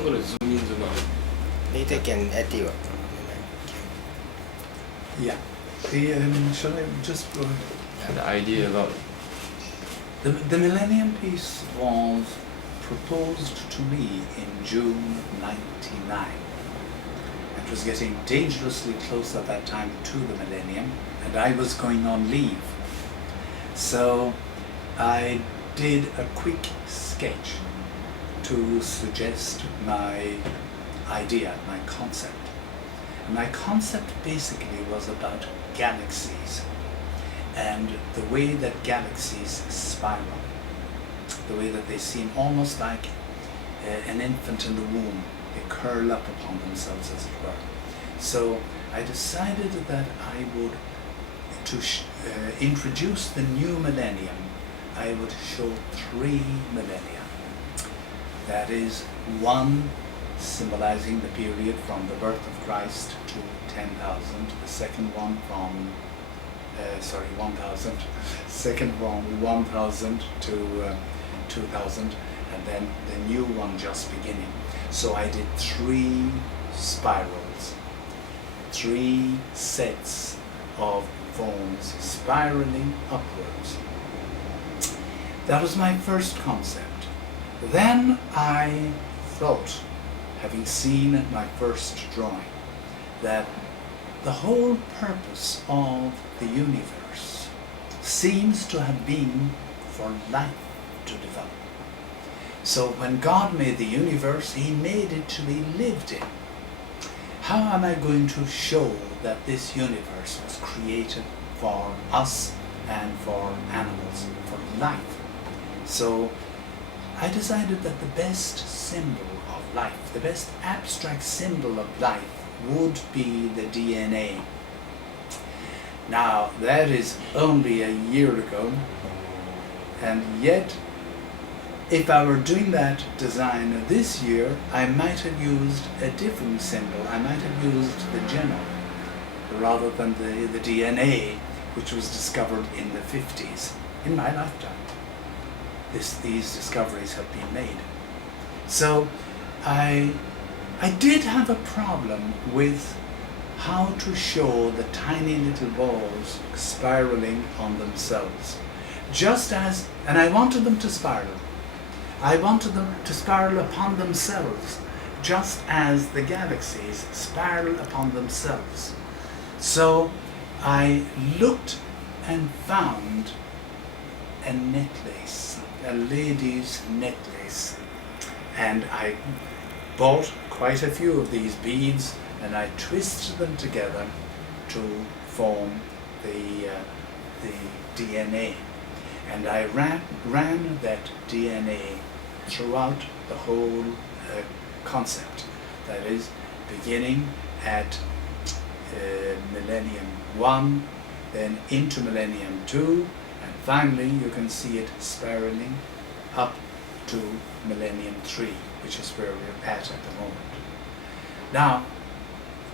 not going to zoom in, zoom out. นี่จะเขียนแอดดิว Yeah. Shall I just go ahead? The idea about The Millennium piece was proposed to me in June '99. It was getting dangerously close at that time to the Millennium, and I was going on leave. So I did a quick sketch to suggest my idea, my concept. And my concept basically was about galaxies and the way that galaxies spiral, the way that they seem almost like an infant in the womb. They curl up upon themselves, as it were. So I decided that I would, to introduce the new millennium, I would show 3 millennia. That is, one symbolizing the period from the birth of Christ to 10,000, the second one from 1,000, second one 1,000 to 2,000, and then the new one just beginning. So I did 3 spirals, 3 sets of forms spiraling upwards. That was my first concept. Then I thought, having seen my first drawing, that the whole purpose of the universe seems to have been for life to develop. So when God made the universe, he made it to be lived in. How am I going to show that this universe was created for us and for animals, for life? So I decided that the best symbol of life, the best abstract symbol of life, would be the DNA. Now, that is only a year ago, and yet, if I were doing that design this year, I might have used a different symbol. I might have used the genome rather than the DNA, which was discovered in the 50s, in my lifetime. These discoveries have been made. So I did have a problem with how to show the tiny little balls spiraling on themselves. Just as, and I wanted them to spiral. I wanted them to spiral upon themselves, just as the galaxies spiral upon themselves. So I looked and found a necklace, a lady's necklace, and I bought quite a few of these beads, and I twisted them together to form the DNA. And I ran that DNA throughout the whole concept. That is, beginning at Millennium 1, then into Millennium 2, and finally you can see it spiraling up to Millennium 3, which is where we're at the moment. Now,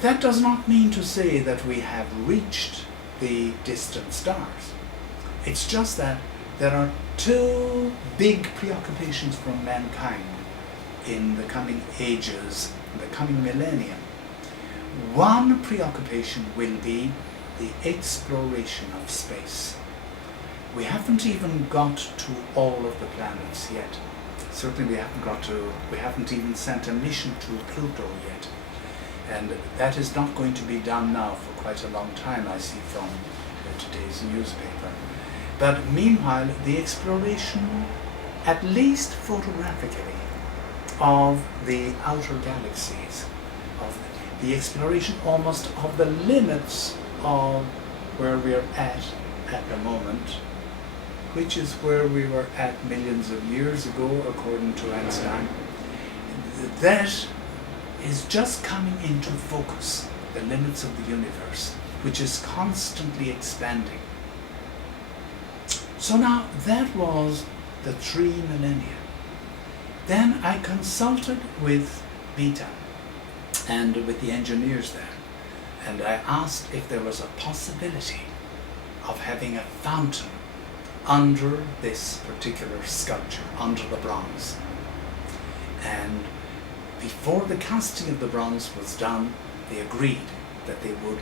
that does not mean to say that we have reached the distant stars. It's just that there are 2 big preoccupations from mankind in the coming ages, in the coming millennium. One preoccupation will be the exploration of space. We haven't even got to all of the planets yet. Certainly we haven't even sent a mission to Pluto yet. And that is not going to be done now for quite a long time, I see from today's newspaper. But meanwhile, the exploration, at least photographically, of the outer galaxies, of the exploration almost of the limits of where we are at the moment, which is where we were at millions of years ago, according to Einstein, that is just coming into focus, the limits of the universe, which is constantly expanding. So now that was the 3 millennia. Then I consulted with Beta and with the engineers there, and I asked if there was a possibility of having a fountain under this particular sculpture, under the bronze. And before the casting of the bronze was done, they agreed that they would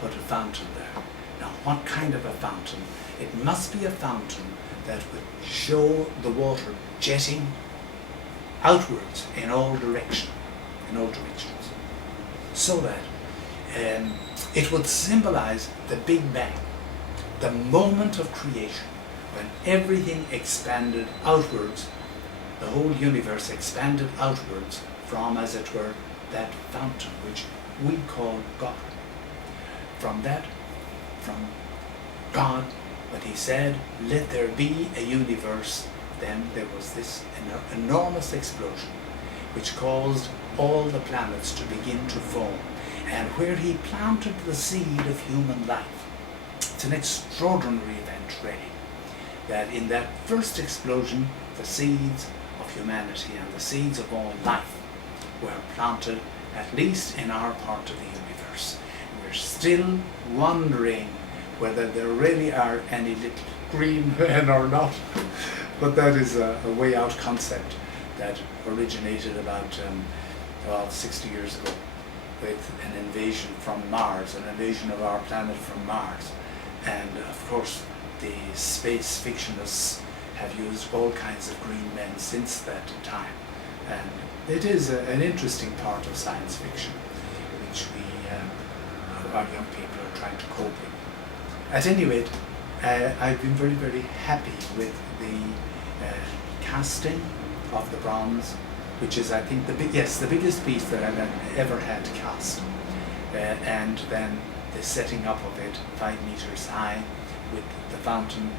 put a fountain there. Now, what kind of a fountain? It must be a fountain that would show the water jetting outwards in all directions, so that it would symbolize the Big Bang, the moment of creation, when everything expanded outwards, the whole universe expanded outwards from, as it were, that fountain which we call God. From God, when he said, let there be a universe, then there was this enormous explosion which caused all the planets to begin to form, and where he planted the seed of human life. It's an extraordinary event, really, that in that first explosion, the seeds of humanity and the seeds of all life were planted, at least in our part of the universe. We're still wondering whether there really are any little green men or not, but that is a way out concept that originated about 60 years ago with an invasion from Mars, an invasion of our planet from Mars. And of course the space fictionists have used all kinds of green men since that time, and it is an interesting part of science fiction which our young people are trying to cope with. At any rate, I've been very, very happy with the casting of the bronze, which is, I think, the biggest piece that I've ever had cast, and then the setting up of it 5 meters high, with the fountain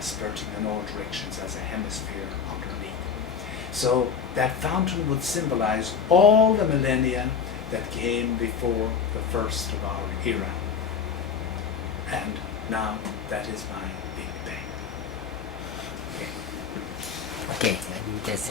spurting in all directions as a hemisphere underneath. So that fountain would symbolize all the millennia that came before the first of our era. And now that is my Big Bang. Okay. Okay, I think that's